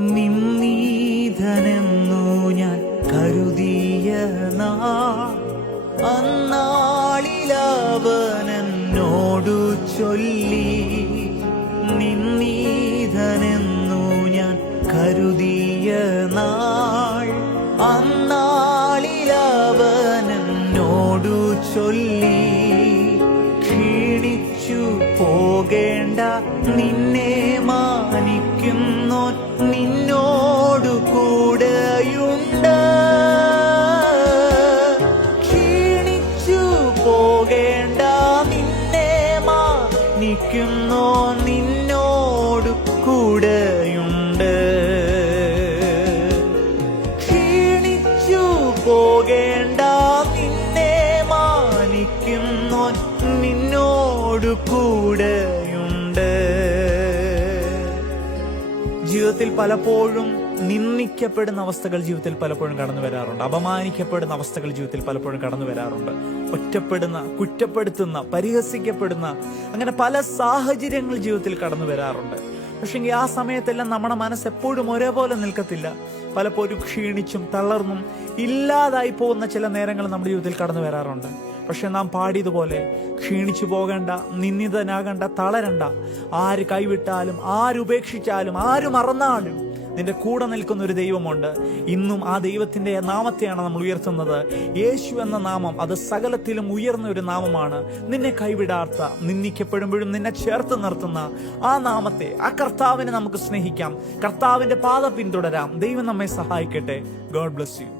നിന്നീധനെന്നു ഞാൻ കരുതിയ അന്നാളിലവനെന്നോടു ചൊല്ലി. നിന്നീധനെന്നു ഞാൻ കരുതിയ അന്നാളിലവനെന്നോടു ചൊല്ലി. ക്ഷീണിച്ചു പോകേണ്ട, നിന്നെ മാനിക്കുന്നോൻ നിന്നോടു കൂടെയുണ്ട്. ക്ഷീണിച്ചു പോകേണ്ട, നിന്നെ മാനിക്കുന്നോൻ നിന്നോടു കൂടെയുണ്ട്. ക്ഷീണിച്ചു പോകേണ്ട, നിന്നെ മാനിക്കുന്നോൻ നിന്നോടു കൂടെയുണ്ട്. ജീവിതത്തിൽ പലപ്പോഴും നിന്ദിക്കപ്പെടുന്ന അവസ്ഥകൾ ജീവിതത്തിൽ പലപ്പോഴും കടന്നു വരാറുണ്ട്. അപമാനിക്കപ്പെടുന്ന അവസ്ഥകൾ ജീവിതത്തിൽ പലപ്പോഴും കടന്നു വരാറുണ്ട്. ഒറ്റപ്പെടുന്ന, കുറ്റപ്പെടുത്തുന്ന, പരിഹസിക്കപ്പെടുന്ന അങ്ങനെ പല സാഹചര്യങ്ങൾ ജീവിതത്തിൽ കടന്നു വരാറുണ്ട്. പക്ഷെങ്കിൽ ആ സമയത്തെല്ലാം നമ്മുടെ മനസ്സ് എപ്പോഴും ഒരേപോലെ നിൽക്കത്തില്ല. പലപ്പോഴും ക്ഷീണിച്ചും തളർന്നും ഇല്ലാതായി പോകുന്ന ചില നേരങ്ങൾ നമ്മുടെ ജീവിതത്തിൽ കടന്നു വരാറുണ്ട്. പക്ഷെ നാം പാടിയതുപോലെ ക്ഷീണിച്ചു പോകേണ്ട, നിന്ദിതനാകണ്ട, തളരണ്ട. ആര് കൈവിട്ടാലും, ആരുപേക്ഷിച്ചാലും, ആര് മറന്നാലും നിന്റെ കൂടെ നിൽക്കുന്ന ഒരു ദൈവമുണ്ട്. ഇന്നും ആ ദൈവത്തിന്റെ നാമത്തെയാണ് നമ്മൾ ഉയർത്തുന്നത്. യേശു എന്ന നാമം അത് സകലത്തിലും ഉയർന്ന ഒരു നാമമാണ്. നിന്നെ കൈവിടാത്ത, നിന്ദിക്കപ്പെടുമ്പോഴും നിന്നെ ചേർത്ത് നിർത്തുന്ന ആ നാമത്തെ, ആ കർത്താവിനെ നമുക്ക് സ്നേഹിക്കാം. കർത്താവിന്റെ പാത പിന്തുടരാം. ദൈവം നമ്മെ സഹായിക്കട്ടെ. God bless you.